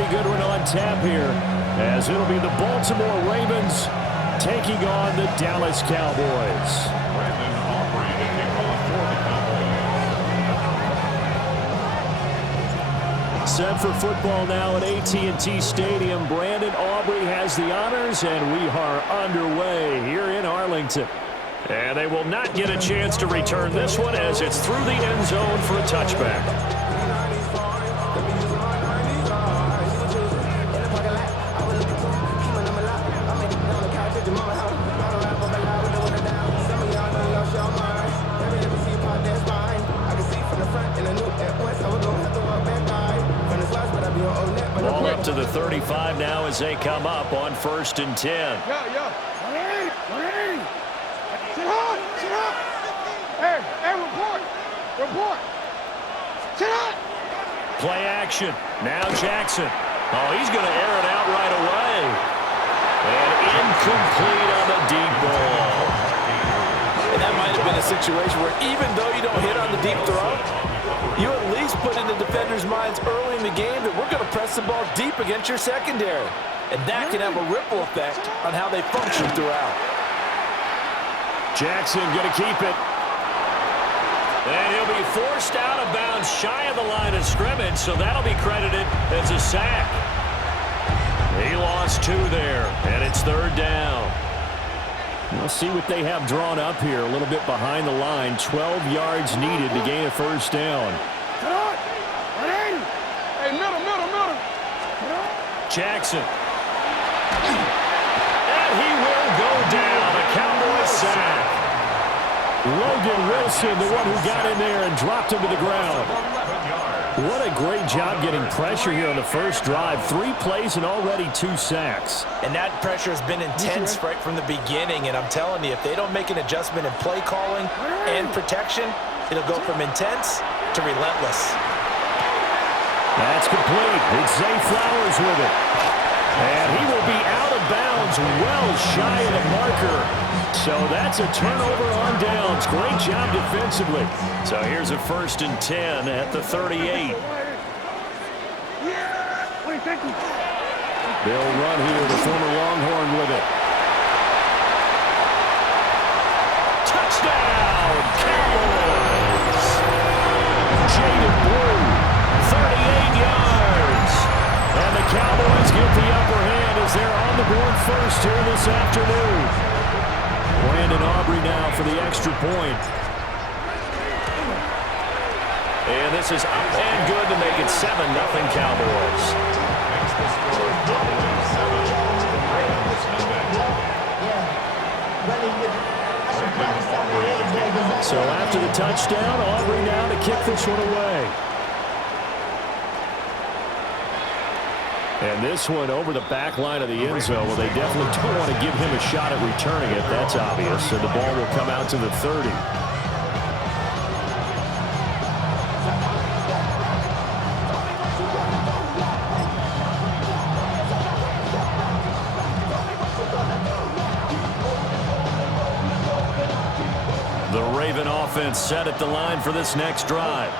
pretty good one on tap here, as it'll be the Baltimore Ravens taking on the Dallas Cowboys. Set for football now at AT&T Stadium. Brandon Aubrey has the honors, and we are underway here in Arlington. And they will not get a chance to return this one, as it's through the end zone for a touchback. Ball up to the 35 now as they come up on 1st and 10. Yeah. 180. Sit hot. Hey, report. Sit hot. Play action. Now Jackson. Oh, he's going to air it out right away. And incomplete on the deep ball. And that might have been a situation where even though you don't hit on the deep throw, you at least put in the defenders' minds early in the game that we're going to press the ball deep against your secondary. And that can have a ripple effect on how they function throughout. Jackson going to keep it. And he'll be forced out of bounds shy of the line of scrimmage, so that'll be credited as a sack. He lost 2 there, and it's 3rd down. We'll see what they have drawn up here. A little bit behind the line. 12 yards needed to gain a 1st down. Hey, middle. Jackson. And he will go down. A Cowboys sack. Logan Wilson, the one who got in there and dropped him to the ground. What a great job getting pressure here on the first drive. 3 plays and already 2 sacks. And that pressure has been intense right from the beginning. And I'm telling you, if they don't make an adjustment in play calling and protection, it'll go from intense to relentless. That's complete. It's Zay Flowers with it. And he will be out of bounds well shy of the marker. So that's a turnover on downs. Great job defensively. So here's a 1st and 10 at the 38. They'll run here, the former Longhorn with it. Touchdown, Cowboys! Jaded Blue, 38 yards. And the Cowboys get the upper hand as they're on the board first here this afternoon. Brandon Aubrey now for the extra point. And this is up and good to make it 7-0 Cowboys. So after the touchdown, Aubrey now to kick this one away. And this one over the back line of the end zone. Well, they definitely don't want to give him a shot at returning it. That's obvious. So the ball will come out to the 30. The Raven offense set at the line for this next drive.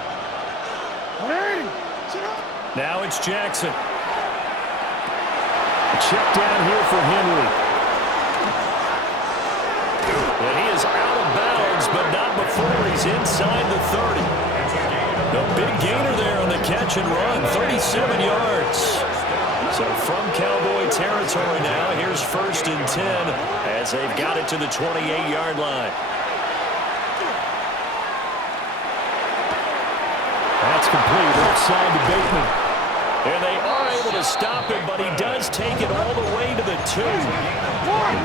Now it's Jackson. Check down here for Henry. And he is out of bounds, but not before he's inside the 30. The big gainer there on the catch and run, 37 yards. So from Cowboy territory now, here's 1st and 10 as they've got it to the 28-yard line. That's complete. Outside to Bateman. And they are able to stop him, but he does take it all the way to the 2.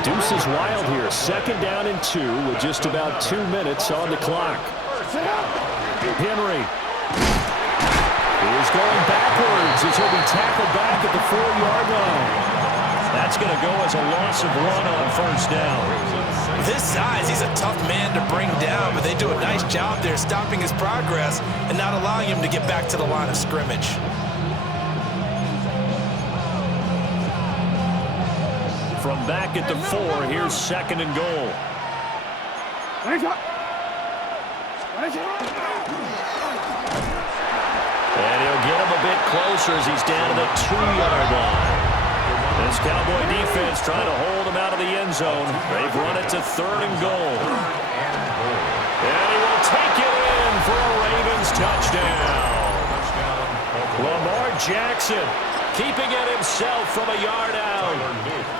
Deuce is wild here. 2nd down and 2 with just about 2 minutes on the clock. Henry is going backwards as he'll be tackled back at the 4-yard line. That's going to go as a loss of 1 on 1st down. With his size, he's a tough man to bring down, but they do a nice job there stopping his progress and not allowing him to get back to the line of scrimmage. From back at the 4, here's 2nd and goal. And he'll get him a bit closer as he's down to the 2-yard line. This Cowboy defense trying to hold him out of the end zone. They've run it to 3rd and goal. And he will take it in for a Ravens touchdown. Lamar Jackson keeping it himself from a yard out.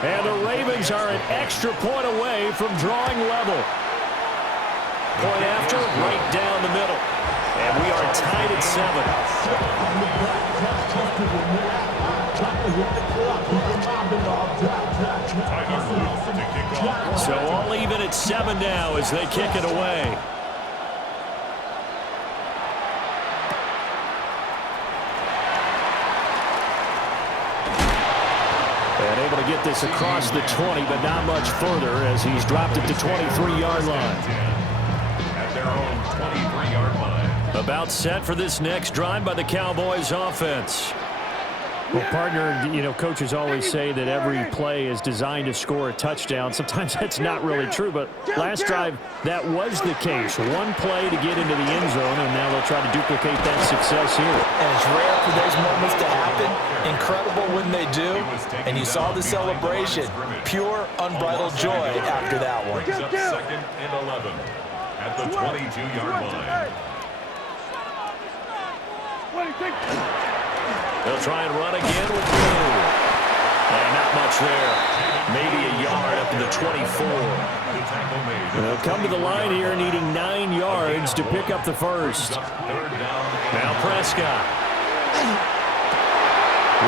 And the Ravens are an extra point away from drawing level. Point after, right down the middle. And we are tied at 7. So all even at 7 now as they kick it away. And able to get this across the 20, but not much further as he's dropped it to 23-yard line. At their own 23-yard line. About set for this next drive by the Cowboys offense. Well, partner, you know, coaches always say that every play is designed to score a touchdown. Sometimes that's not really true, but last drive, that was the case. One play to get into the end zone, and now they'll try to duplicate that success here. And it's rare for those moments to happen. Incredible when they do. And you saw the celebration. Pure, unbridled joy after that one. Brings up 2nd and 11 at the 22-yard line. They'll try and run again with Blue. And not much there. Maybe a yard up to the 24. They'll come to the line here needing 9 yards to pick up the first. Now Prescott.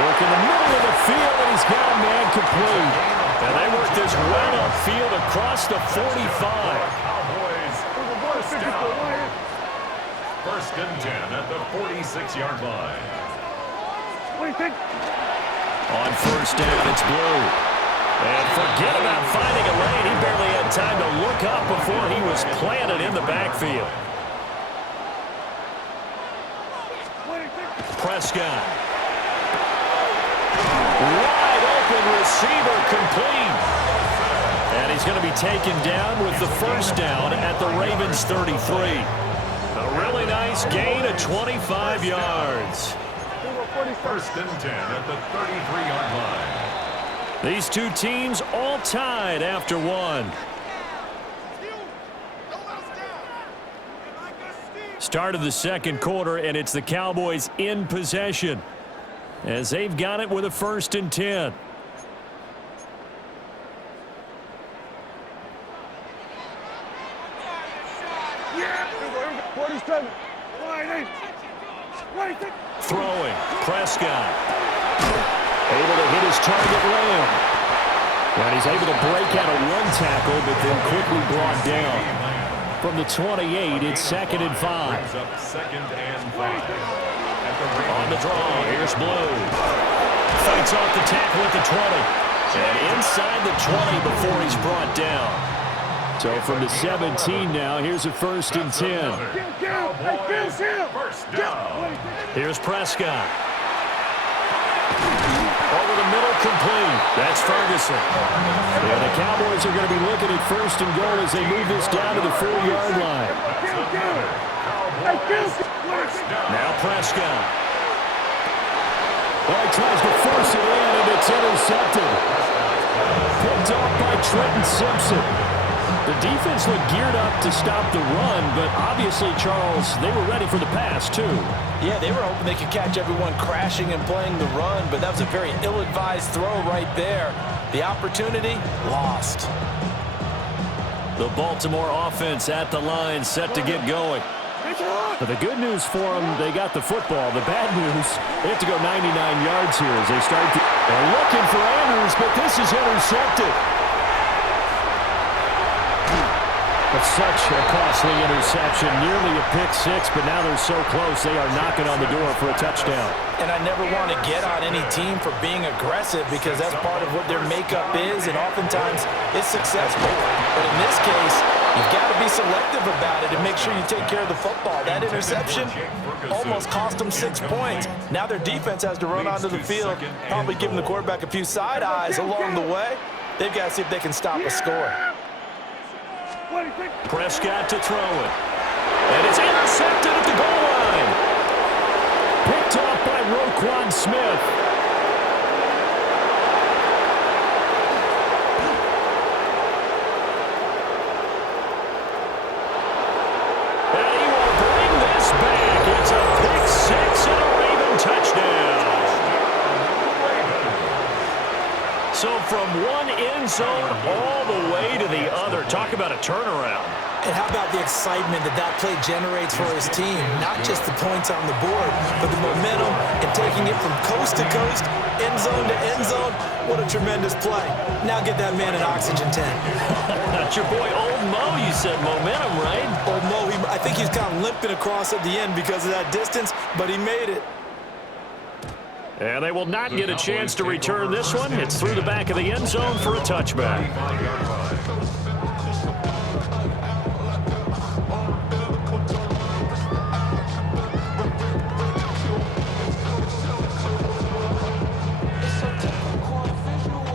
Work in the middle of the field, and he's got a man complete. And they work this right upfield across the 45. First and 10 at the 46-yard line. On first down, it's Blue. And forget about finding a lane. He barely had time to look up before he was planted in the backfield. Prescott. Wide open receiver complete. And he's going to be taken down with the first down at the Ravens 33. A really nice gain of 25 yards. First and 10 at the 33-yard line. These two teams all tied after one. Start of the second quarter, and it's the Cowboys in possession as they've got it with a 1st and 10. Throwing, Prescott. Able to hit his target, Lamb. And he's able to break out of one tackle, but then quickly brought down. From the 28, it's 2nd and 5. On the draw, here's Blue. Fights off the tackle at the 20. And inside the 20 before he's brought down. So from the 17 now, here's a 1st and 10. Here's Prescott. Over the middle, complete. That's Ferguson. And the Cowboys are going to be looking at 1st and goal as they move this down to the 4-yard line. Now Prescott. Well, he tries to force it in, and it's intercepted. Picked off by Trenton Simpson. The defense looked geared up to stop the run, but obviously, Charles, they were ready for the pass, too. Yeah, they were hoping they could catch everyone crashing and playing the run, but that was a very ill-advised throw right there. The opportunity, lost. The Baltimore offense at the line, set to get going. But the good news for them, they got the football. The bad news, they have to go 99 yards here as they start to... They're looking for Andrews, but this is intercepted. But such a costly interception, nearly a pick six, but now they're so close, they are knocking on the door for a touchdown. And I never want to get on any team for being aggressive because that's part of what their makeup is, and oftentimes it's successful. But in this case, you've got to be selective about it and make sure you take care of the football. That interception almost cost them 6 points. Now their defense has to run onto the field, probably giving the quarterback a few side eyes along the way. They've got to see if they can stop a score. Prescott to throw it. And it's intercepted at the goal line. Picked Picked off by Roquan Smith. And he will bring this back. It's a pick six and a Raven touchdown. So from one end zone all the way to the other. Talk about a turnaround. And how about the excitement that play generates for his team? Not just the points on the board, but the momentum and taking it from coast to coast, end zone to end zone. What a tremendous play. Now get that man an oxygen tank. That's your boy Old Mo. You said momentum, right? Old Mo, I think he's kind of limping across at the end because of that distance, but he made it. And they will not get a chance to return this one. It's through the back of the end zone for a touchback.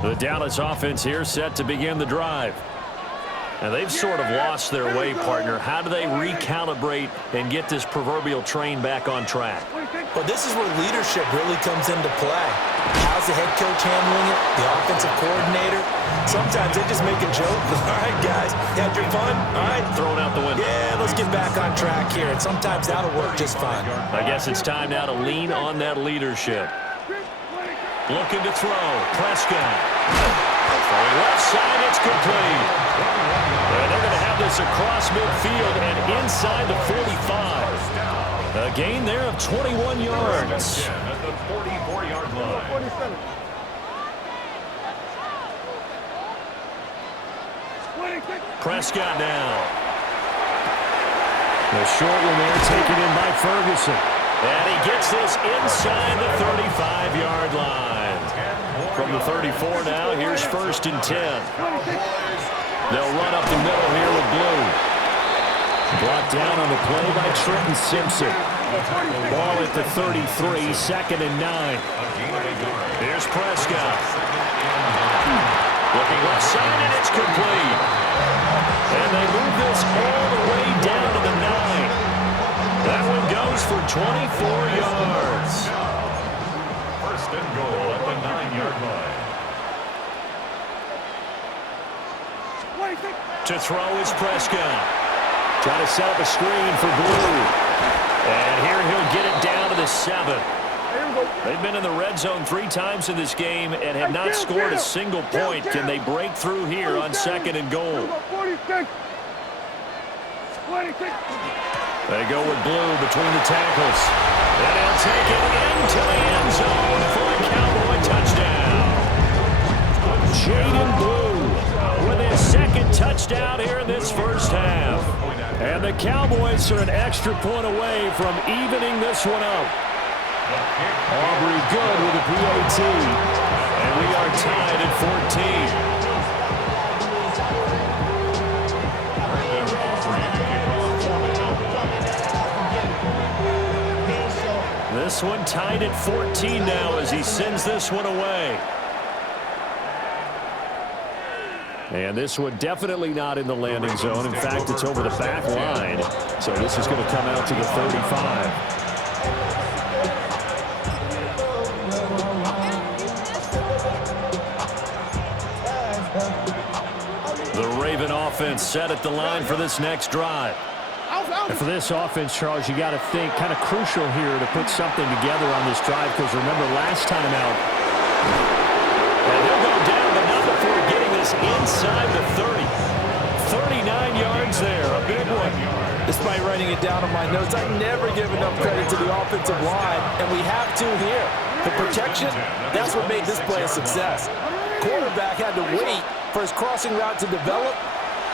The Dallas offense here set to begin the drive. And they've sort of lost their way, partner. How do they recalibrate and get this proverbial train back on track? Well, this is where leadership really comes into play. How's the head coach handling it? The offensive coordinator? Sometimes they just make a joke. All right, guys, had your fun? All right. Thrown out the window. Yeah, let's get back on track here. And sometimes that'll work just fine. I guess it's time now to lean on that leadership. Looking to throw. Prescott. Throwing left side, it's complete. And they're going to have this across midfield and inside the 45. A gain there of 21 yards. At the 44-yard line. Prescott now. The short one there taken in by Ferguson. And he gets this inside the 35-yard line. From the 34 now, here's 1st and 10. They'll run up the middle here with Blue. Brought down on the play by Trenton Simpson. Ball at the 33, 2nd and 9. Here's Prescott. Looking left side, and it's complete. And they move this all the way down to the 9. That one goes for 24 yards. 1st and goal at the 9-yard line. To throw is Prescott. Trying to set up a screen for Blue. And here he'll get it down to the 7. They've been in the red zone 3 times in this game and have not scored a single point. Can they break through here on 2nd and goal? They go with Blue between the tackles. And he'll take it into the end zone for a Cowboy touchdown. Jaden Blue with his 2nd touchdown here in this first half. And the Cowboys are an extra point away from evening this one up. Aubrey good with a PAT. And we are tied at 14. This one tied at 14 now as he sends this one away. And this one definitely not in the landing zone. In fact, it's over the back line. So this is going to come out to the 35. The Raven offense set at the line for this next drive. And for this offense, Charles, you got to think kind of crucial here to put something together on this drive, because remember last time out, and he'll go down, but not before getting this inside the 30. 39 yards there, a big one. Despite writing it down on my notes, I never give enough credit to the offensive line, and we have to here. The protection, that's what made this play a success. Quarterback had to wait for his crossing route to develop,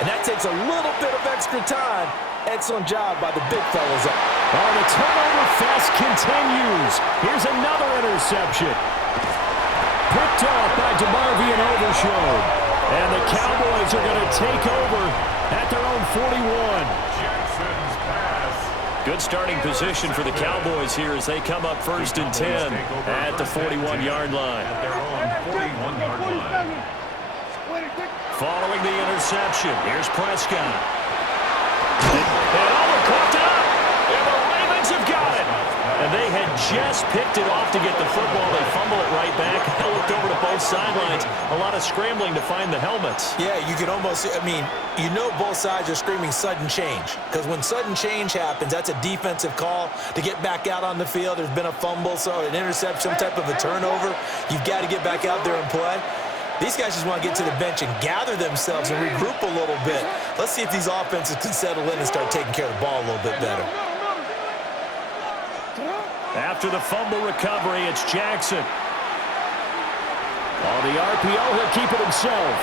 and that takes a little bit of extra time. Excellent job by the big fellas. Oh, the turnover fest continues. Here's another interception. Picked off by DeMarvion Overshown. And the Cowboys are going to take over at their own 41. Jackson's pass. Good starting position for the Cowboys here as they come up 1st and 10 at the 41-yard line. At their own 41-yard line. Following the interception, here's Prescott. And overcooked it up. And the Ravens have got it. And And they had just picked it off to get the football. They fumble it right back. I looked over to both sidelines. A lot of scrambling to find the helmets. Yeah, you can almost, I mean, you know both sides are screaming sudden change. Because when sudden change happens, that's a defensive call to get back out on the field. There's been a fumble, so an interception, some type of a turnover. You've got to get back out there and play. These guys just want to get to the bench and gather themselves and regroup a little bit. Let's see if these offenses can settle in and start taking care of the ball a little bit better. After the fumble recovery, it's Jackson. On the RPO, he'll keep it himself.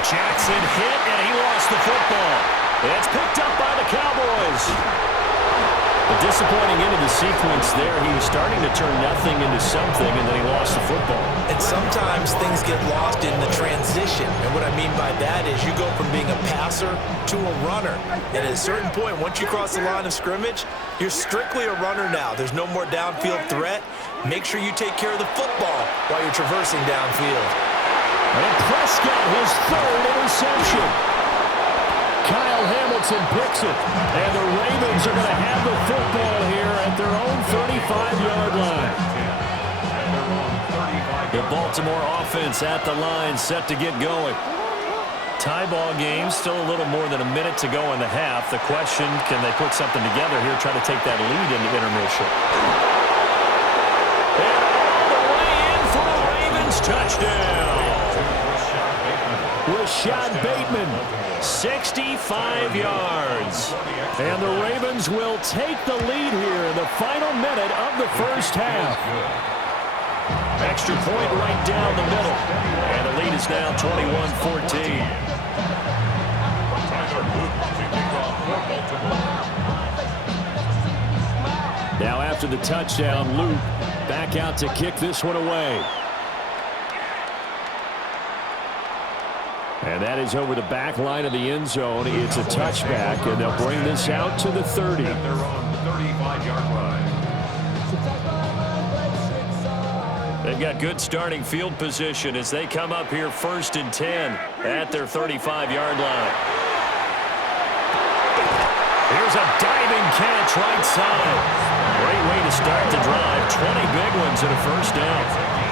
Jackson hit, and he lost the football. It's picked up by the Cowboys. A disappointing end of the sequence there. He was starting to turn nothing into something, and then he lost the football. And sometimes things get lost in the transition. And what I mean by that is you go from being a passer to a runner. And at a certain point, once you cross the line of scrimmage, you're strictly a runner now. There's no more downfield threat. Make sure you take care of the football while you're traversing downfield. And Prescott, his third interception. Kyle Hamilton picks it, and the Ravens are going to have the football here at their own 35-yard line. The Baltimore offense at the line, set to get going. Tie ball game, still a little more than a minute to go in the half. The question, can they put something together here, try to take that lead into intermission? And all the way in for the Ravens touchdown. Rashad Bateman, 65 yards. and the Ravens will take the lead here in the final minute of the first half. Extra point right down the middle. And the lead is now 21-14. Now after the touchdown, Luke back out to kick this one away. And that is over the back line of the end zone. It's a touchback, and they'll bring this out to the 30. At their own 35-yard line. They've got good starting field position as they come up here 1st and 10 at their 35-yard line. Here's a diving catch right side. Great way to start the drive. 20 big ones and a first down.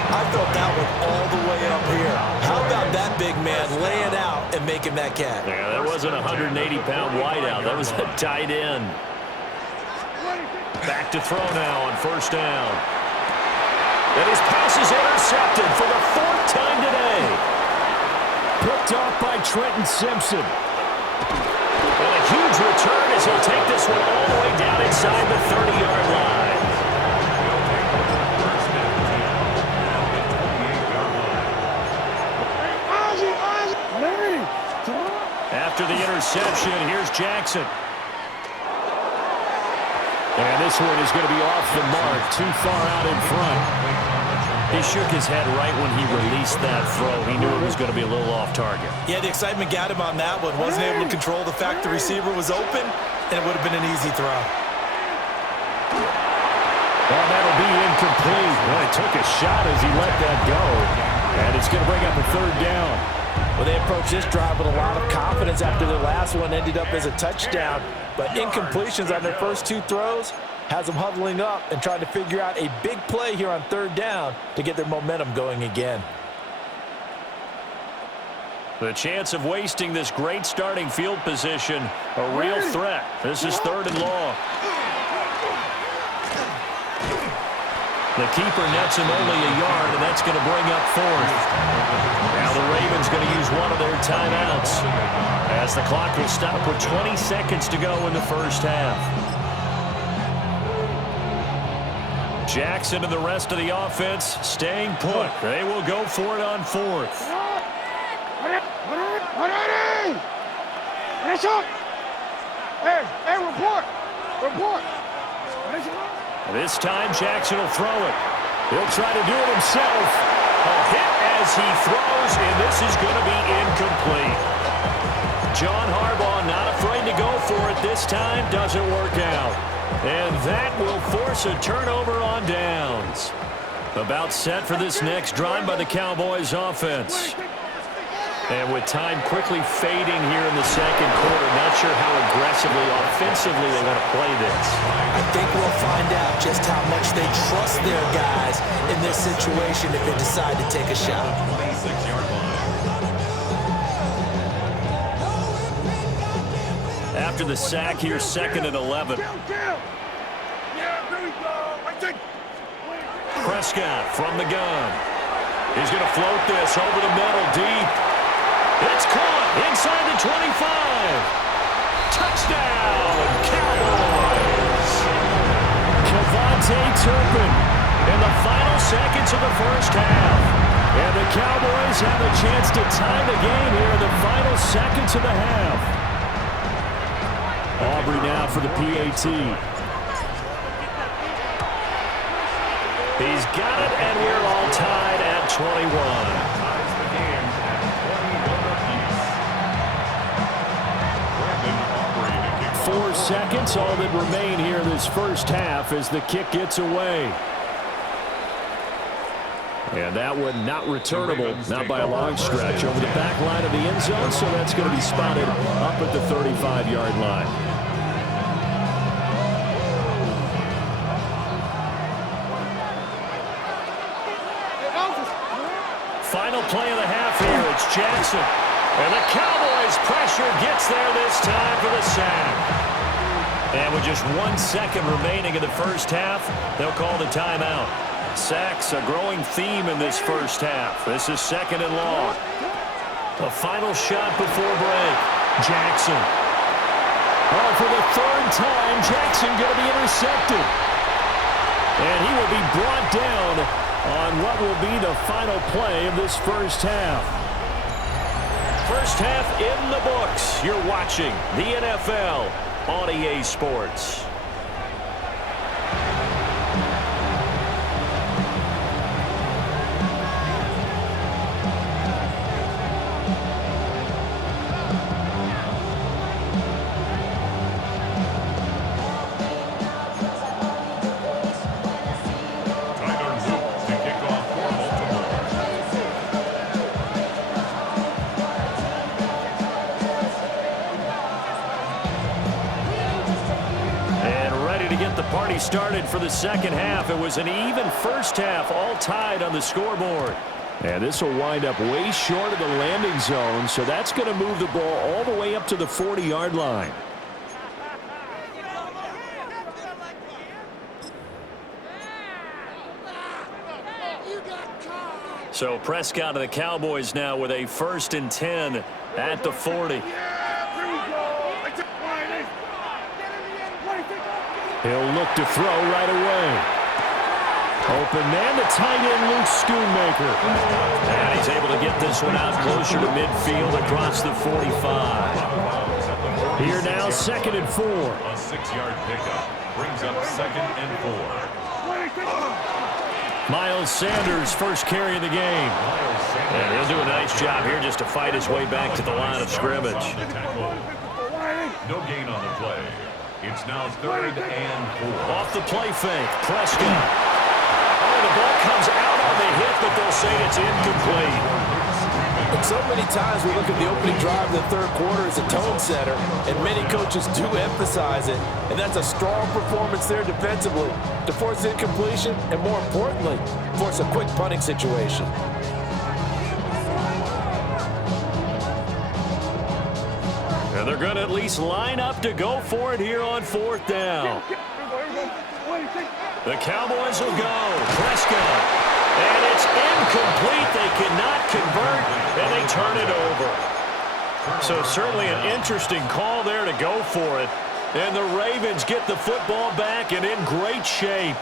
I felt that one all the way up here. How about that big man laying out and making that catch? Yeah, that wasn't a 180-pound wideout. That was a tight end. Back to throw now on first down. And his pass is intercepted for the 4th time today. Picked off by Trenton Simpson. And a huge return as he'll take this one all the way down inside the 30-yard line. After the interception, here's Jackson. And this one is going to be off the mark, too far out in front. He shook his head right when he released that throw. He knew it was going to be a little off target. Yeah, the excitement got him on that one. Wasn't able to control the fact the receiver was open, and it would have been an easy throw. Well, that'll be incomplete. Well, he took a shot as he let that go. And it's going to bring up a 3rd down. Well, they approached this drive with a lot of confidence after their last one ended up as a touchdown. But incompletions on their first 2 throws has them huddling up and trying to figure out a big play here on 3rd down to get their momentum going again. The chance of wasting this great starting field position, a real threat. This is 3rd and long. The keeper nets him only a yard, and that's going to bring up 4th. Now the Ravens going to use one of their timeouts as the clock will stop with 20 seconds to go in the first half. Jackson and the rest of the offense staying put. They will go for it on 4th. Hey, report. This time Jackson will throw it. He'll try to do it himself. A hit as he throws, and this is going to be incomplete. John Harbaugh not afraid to go for it this time. Doesn't work out. And that will force a turnover on downs. About set for this next drive by the Cowboys offense. And with time quickly fading here in the second quarter, not sure how aggressively, offensively they want to play this. I think we'll find out just how much they trust their guys in this situation if they decide to take a shot. 26-yard line. After the sack here, 2nd and 11. Prescott from the gun. He's going to float this over the middle, deep. It's caught inside the 25. Touchdown, Cowboys. Kevontae Turpin in the final seconds of the first half. And the Cowboys have a chance to tie the game here in the final seconds of the half. Aubrey now for the PAT. He's got it, and we're all tied at 21. 4 seconds, all that remain here in this first half as the kick gets away. And that one not returnable, not by a long stretch, over the back line of the end zone, so that's going to be spotted up at the 35-yard line. Final play of the half here, it's Jackson. And the Cowboys' pressure gets there this time for the sack. And with just 1 second remaining in the first half, they'll call the timeout. Sacks, a growing theme in this first half. This is 2nd and long. A final shot before break. Jackson. Oh, for the 3rd time, Jackson going to be intercepted. And he will be brought down on what will be the final play of this first half. First half in the books. You're watching the NFL on EA Sports. Party started for the second half. It was an even first half, all tied on the scoreboard. And this will wind up way short of the landing zone, so that's going to move the ball all the way up to the 40-yard line. So Prescott of the Cowboys now with a 1st and 10 at the 40. He'll look to throw right away. Open man, the tight end, Luke Schoonmaker. And he's able to get this one out closer to midfield across the 45. Here now, 2nd and 4. A 6-yard pickup brings up 2nd and 4. Miles Sanders, first carry of the game. And he'll do a nice job here just to fight his way back to the line of scrimmage. No gain on the play. It's now 3rd and 4. Off the play fake, Prescott. Oh, the ball comes out on the hit, but they'll say it's incomplete. And so many times we look at the opening drive of the 3rd quarter as a tone setter, and many coaches do emphasize it. And that's a strong performance there defensively to force incompletion and, more importantly, force a quick punting situation. And they're going to at least line up to go for it here on 4th down. The Cowboys will go. Prescott. And it's incomplete. They cannot convert, and they turn it over. So certainly an interesting call there to go for it. And the Ravens get the football back and in great shape.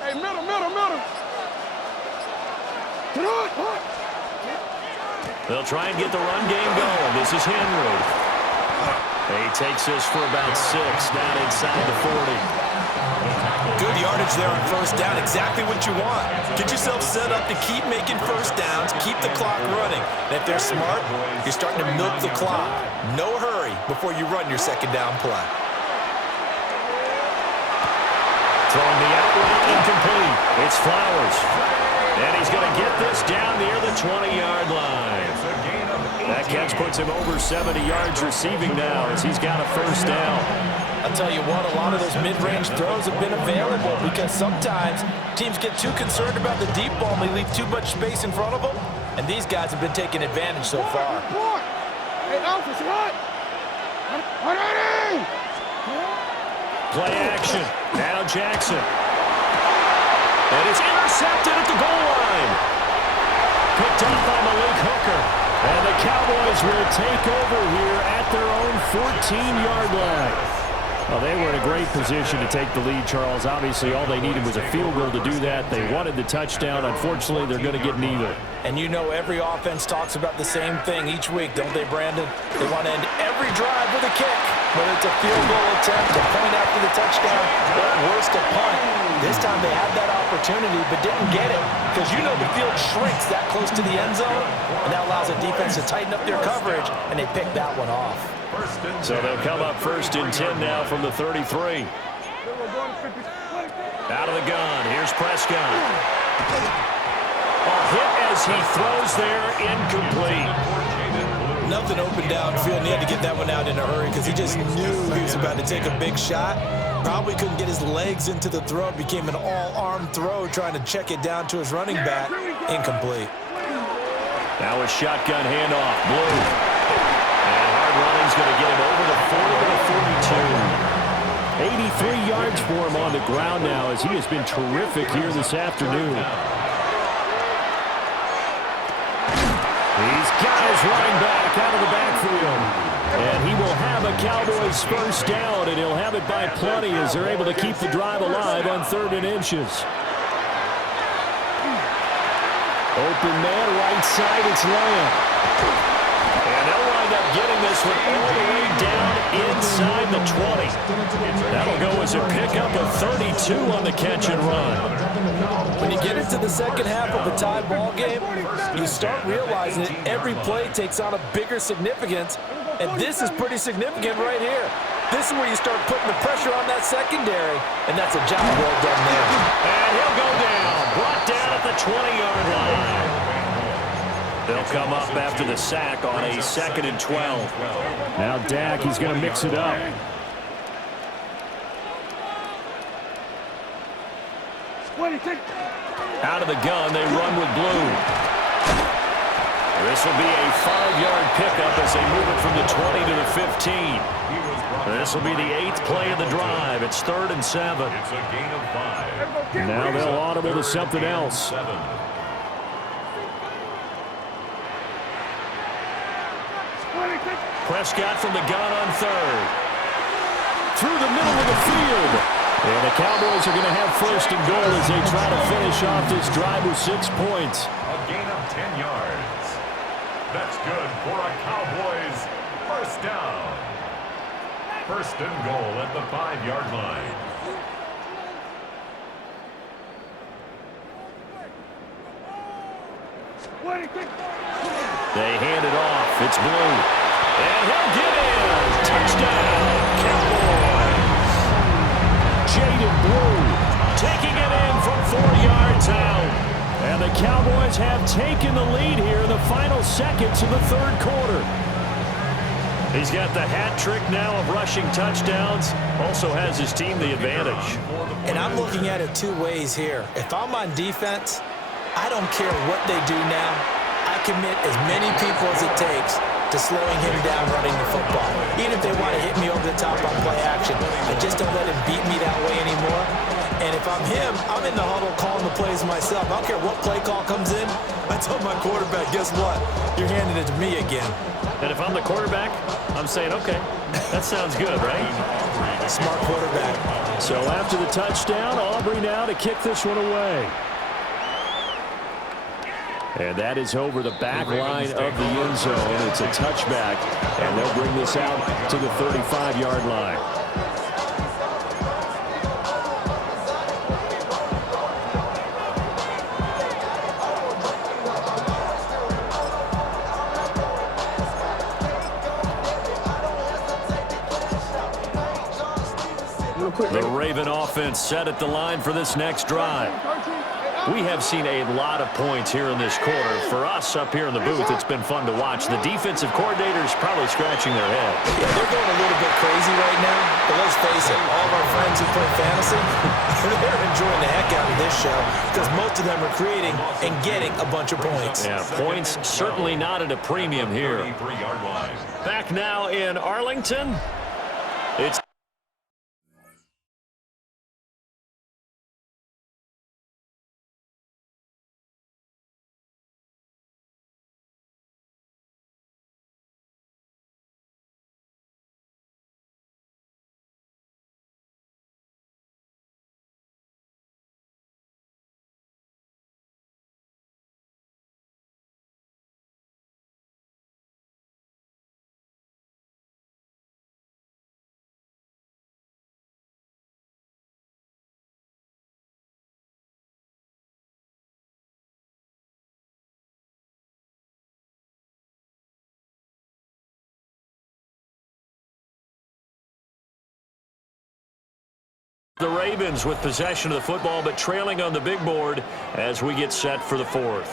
Hey, middle. They'll try and get the run game going. This is Henry. He takes this for about 6 down inside the 40. Good yardage there on first down. Exactly what you want. Get yourself set up to keep making first downs, keep the clock running. And if they're smart, you're starting to milk the clock. No hurry before you run your second down play. Throwing the out route incomplete. It's Flowers. And he's going to get this down near the 20-yard line. That catch puts him over 70 yards receiving now as he's got a first down. I'll tell you what, a lot of those mid-range throws have been available because sometimes teams get too concerned about the deep ball and they leave too much space in front of them. And these guys have been taking advantage so far. Hey, Alpha, what? Play action. Now Jackson. And it's intercepted at the goal line. Picked up by Malik Hooker. And the Cowboys will take over here at their own 14-yard line. Well, they were in a great position to take the lead, Charles. Obviously, all they needed was a field goal to do that. They wanted the touchdown. Unfortunately, they're going to get neither. And you know every offense talks about the same thing each week, don't they, Brandon? They want to end every drive with a kick, whether it's a field goal attempt, a point after the touchdown, or worse, a punt. This time they had that opportunity but didn't get it because you know the field shrinks that close to the end zone, and that allows the defense to tighten up their coverage, and they picked that one off. So they'll come up 1st and 10 now from the 33. Out of the gun. Here's Prescott. A hit as he throws there, incomplete. Nothing open downfield, and he had to get that one out in a hurry because he just knew he was about to take a big shot. Probably couldn't get his legs into the throw. Became an all-arm throw trying to check it down to his running back. Incomplete. Now a shotgun handoff. Blue. Running's going to get him over the 40 to the 42. 83 yards for him on the ground now as he has been terrific here this afternoon. He's got his running back out of the backfield. And he will have a Cowboys first down, and he'll have it by plenty as they're able to keep the drive alive on 3rd and inches. Open man, right side, it's Lamb. And they'll wind up getting this one all the way down inside the 20. That'll go as a pickup of 32 on the catch and run. When you get into the second half of a tie ball game, you start realizing that every play takes on a bigger significance, and this is pretty significant right here. This is where you start putting the pressure on that secondary, and that's a job well done there. And he'll go down, brought down at the 20-yard line. They'll come up after the sack on a 2nd and 12. Now Dak, he's going to mix it up. Out of the gun, they run with Blue. This will be a 5-yard pickup as they move it from the 20 to the 15. This will be the 8th play of the drive. It's 3rd and 7. It's a gain of 5. Now they'll audible to something else. Prescott from the gun on 3rd. Through the middle of the field. And the Cowboys are going to have 1st and goal as they try to finish off this drive with 6 points. A gain of 10 yards. That's good for a Cowboys first down. 1st and goal at the 5-yard line. They hand it off. It's Blue. And he'll get in. Touchdown, Cowboys. Jaden Blue taking it in from 4 yards out. And the Cowboys have taken the lead here in the final seconds of the 3rd quarter. He's got the hat trick now of rushing touchdowns. Also has his team the advantage. And I'm looking at it 2 ways here. If I'm on defense, I don't care what they do now. I commit as many people as it takes to slowing him down running the football. Even if they want to hit me over the top on play action, I just don't let him beat me that way anymore. And if I'm him, I'm in the huddle calling the plays myself. I don't care what play call comes in. I tell my quarterback, guess what? You're handing it to me again. And if I'm the quarterback, I'm saying, okay, that sounds good, right? Smart quarterback. So after the touchdown, Aubrey now to kick this one away. And that is over the back line of the end zone. It's a touchback, and they'll bring this out to the 35-yard line. The Raven offense set at the line for this next drive. We have seen a lot of points here in this quarter. For us up here in the booth, it's been fun to watch. The defensive coordinators probably scratching their head. Yeah, they're going a little bit crazy right now. But let's face it, all of our friends who play fantasy, they're enjoying the heck out of this show because most of them are creating and getting a bunch of points. Yeah, points certainly not at a premium here. Back now in Arlington, it's the Ravens with possession of the football, but trailing on the big board as we get set for the fourth.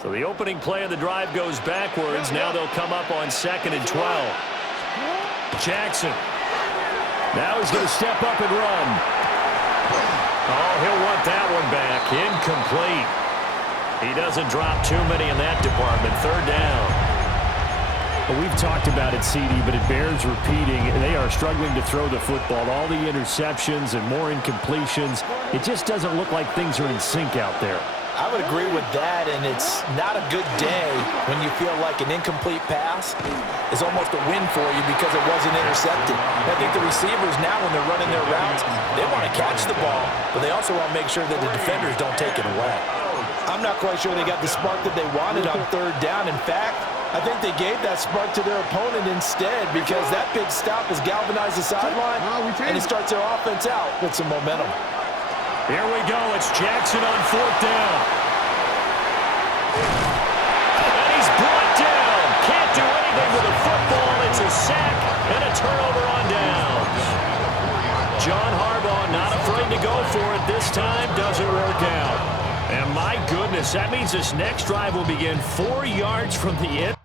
So the opening play of the drive goes backwards. Now they'll come up on 2nd and 12. Jackson. Now he's going to step up and run. Oh, he'll want that one back. Incomplete. He doesn't drop too many in that department. 3rd down. Well, we've talked about it, CD, but it bears repeating. They are struggling to throw the football. All the interceptions and more incompletions. It just doesn't look like things are in sync out there. I would agree with that, and it's not a good day when you feel like an incomplete pass is almost a win for you because it wasn't intercepted. I think the receivers now, when they're running their routes, they want to catch the ball, but they also want to make sure that the defenders don't take it away. I'm not quite sure they got the spark that they wanted on 3rd down. In fact, I think they gave that spark to their opponent instead because that big stop has galvanized the sideline, and it starts their offense out with some momentum. Here we go. It's Jackson on 4th down. And he's brought down. Can't do anything with the football. It's a sack and a turnover on downs. John Harbaugh not afraid to go for it this time. Doesn't work out. And my goodness, that means this next drive will begin 4 yards from the end